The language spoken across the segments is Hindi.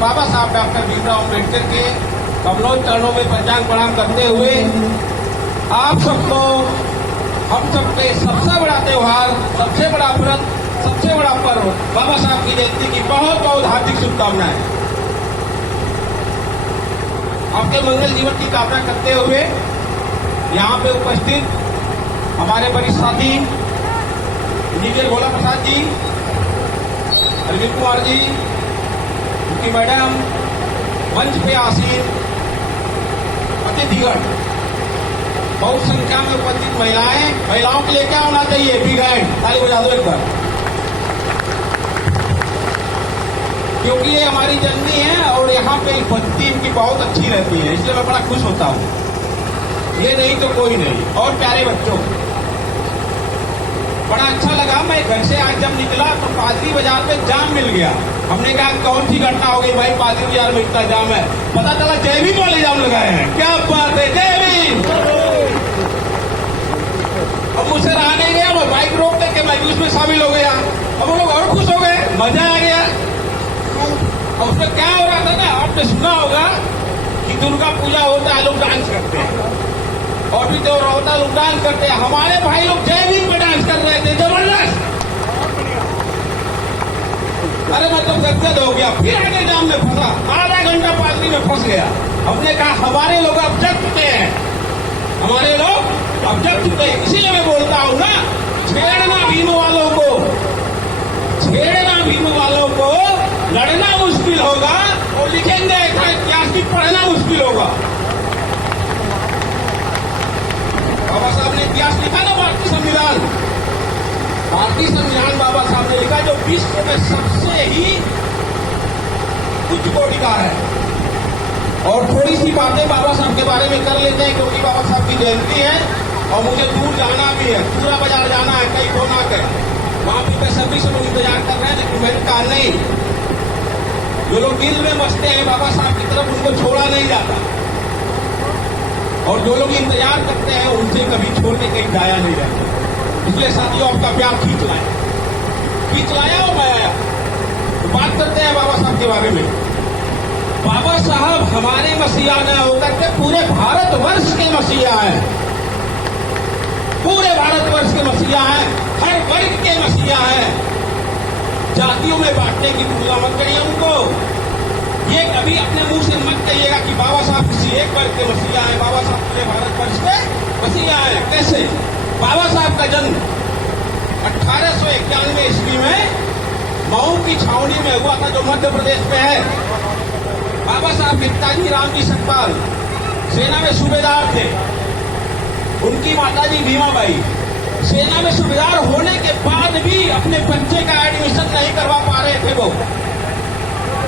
बाबा साहब डॉक्टर भीमराव अम्बेडकर के कमलों चरणों में पंचांग प्रणाम करते हुए आप सबको हम सबके सबसे बड़ा त्योहार, सबसे बड़ा व्रत, सबसे बड़ा पर्व बाबा साहब की जयंती की बहुत बहुत हार्दिक शुभकामनाएं। आपके मंगल जीवन की कामना करते हुए यहाँ पे उपस्थित हमारे वरिष्ठ साथी इंजीनियर भोला प्रसाद जी, अरविंद कुमार जी, उनकी मैडम, मंच पे आसीन अतिथिगण, बहुत संख्या में उपस्थित महिलाओं के लिए क्या होना चाहिए? बिग हैंड, ताली बजा दो एक बार, क्योंकि ये हमारी जननी है और यहाँ पे भक्ति इनकी बहुत अच्छी रहती है, इसलिए मैं बड़ा खुश होता हूँ। ये नहीं तो कोई नहीं। और प्यारे बच्चों, बड़ा अच्छा लगा, मैं घर से आज जब निकला तो पादरी बाजार में जाम मिल गया। हमने कहा कौन सी घटना हो गई भाई, पादरी बाजार में इतना जाम है? पता चला जय भीम वाले जाम लगाए हैं। क्या बात है, जय भीम। अब मुझसे रहा नहीं गया, मैं बाइक रोक करके मैं भी उसमें शामिल हो गया। अब वो लोग और खुश हो गए, मजा आ गया। अब उसमें क्या हो रहा था ना, आपने सुना होगा कि दुर्गा पूजा होता है, लोग डांस करते हैं, और भी जो होता है लोग डांस करते हैं। हमारे भाई लोग जय भीम पे डांस कर रहे थे, जबरदस्त। अरे मैं तो गदगद हो गया, फिर आगे जाम में फंसा, आधा घंटा पादरी में फंस गया। हमने कहा हमारे लोग अब जग चुके हैं, हमारे लोग अब जग चुके हैं। इसीलिए मैं बोलता हूं ना, छेड़ना भीम वालों को, छेड़ना भीम वालों को, लड़ना मुश्किल होगा और लिखेंगे इतिहास की पढ़ना मुश्किल होगा। बाबा साहब ने इतिहास लिखा ना, भारतीय संविधान, भारतीय संविधान बाबा साहब ने लिखा जो विश्व में सबसे ही उच्च कोटि का है। और थोड़ी सी बातें बाबा साहब के बारे में कर लेते हैं, क्योंकि बाबा साहब की जयंती है और मुझे दूर जाना भी है, पूरा बाजार जाना है, कहीं कोना के वहां भी बेसब्री से लोग इंतजार कर रहे हैं, लेकिन मैंने कहा नहीं, जो लोग दिल में बसते हैं बाबा साहब की तरफ, उनको छोड़ा नहीं जाता, और जो लोग इंतजार करते हैं उनसे कभी छोड़ के कहीं जाया नहीं जाता। इसलिए साथियों, आपका प्यार खींच लाया और मैं आया। तो बात करते हैं बाबा साहब के बारे में। बाबा साहब हमारे मसीहा न होकर के पूरे भारतवर्ष के मसीहा हैं, पूरे भारतवर्ष के मसीहा हैं, हर वर्ग के मसीहा हैं। जातियों में बांटने की तुलना मत करिए उनको। ये कभी अपने मुंह से मत कहिएगा कि बाबा साहब किसी एक वर्ग के मसीहा हैं, बाबा साहब पूरे भारतवर्ष के मसीहा हैं। कैसे? बाबा साहब का जन्म 1891 ईस्वी में मऊ की छावनी में हुआ था, जो मध्य प्रदेश में है। बाबा साहब के पिताजी रामजी सतपाल सेना में सूबेदार थे, उनकी माताजी भीमाबाई सेना में सूबेदार होने के बाद भी अपने बच्चे का एडमिशन नहीं करवा पा रहे थे। वो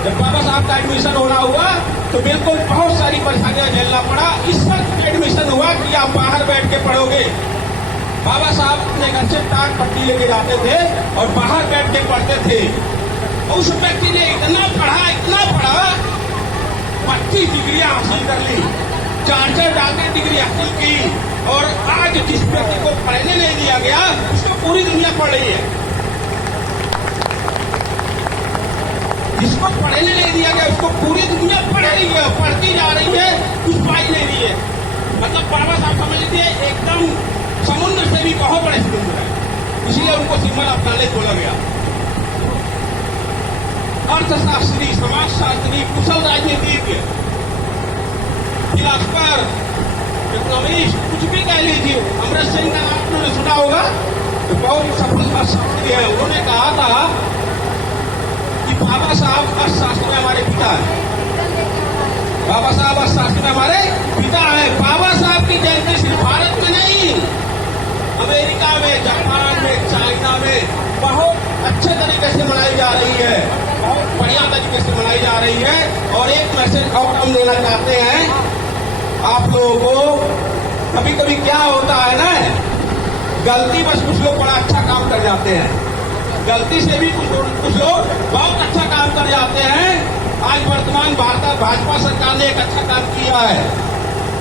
जब बाबा साहब का एडमिशन होना हुआ तो बिल्कुल बहुत सारी परेशानियां झेलना पड़ा। इस वक्त एडमिशन हुआ कि आप बाहर बैठ के पढ़ोगे। बाबा साहब अपने घर से टाट पट्टी लेके जाते थे और बाहर बैठ के पढ़ते थे। उस व्यक्ति ने इतना पढ़ा, 25 डिग्रियां हासिल कर ली, 4 डॉक्टरेट डिग्री हासिल की, और आज जिस व्यक्ति को पढ़ने नहीं दिया गया उसको पूरी दुनिया पढ़ रही है। जिसको पढ़ने नहीं दिया गया उसको पूरी दुनिया पढ़ रही है, पढ़ती जा रही है, कुछ पाई नहीं रही है। मतलब बाबा साहब समझ लीजिए एकदम समुद्र से भी बहुत बड़े समुद्र है, इसलिए उनको सिंबल ऑफ नॉलेज बोला गया। अर्थशास्त्री, समाजशास्त्री, कुशल राजनीतिज्ञ, फिलासफर, इकोनॉमिस्ट, कुछ भी कह लीजिए। अमृत सिंह का नाम उन्होंने सुना होगा, तो बहुत सफल अर्थशास्त्री है। उन्होंने कहा था कि बाबा साहब अर्थशास्त्र में हमारे पिता है, बाबा साहब अर्थशास्त्र में हमारे पिता है। बाबा साहब की जयंती सिर्फ भारत में नहीं, अमेरिका में, जापान में, चाइना में बहुत अच्छे तरीके से मनाई जा रही है, बहुत बढ़िया तरीके से मनाई जा रही है। और एक मैसेज और हम देना चाहते हैं आप लोगों को। कभी कभी क्या होता है ना, गलती बस कुछ लोग बड़ा अच्छा काम कर जाते हैं, गलती से भी कुछ लोग बहुत अच्छा काम कर जाते हैं। आज वर्तमान भाजपा सरकार ने एक अच्छा काम किया है।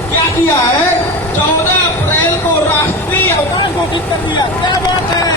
क्या किया है? 14 अप्रैल को राष्ट्रीय अवकाश घोषित कर दिया। क्या बात है,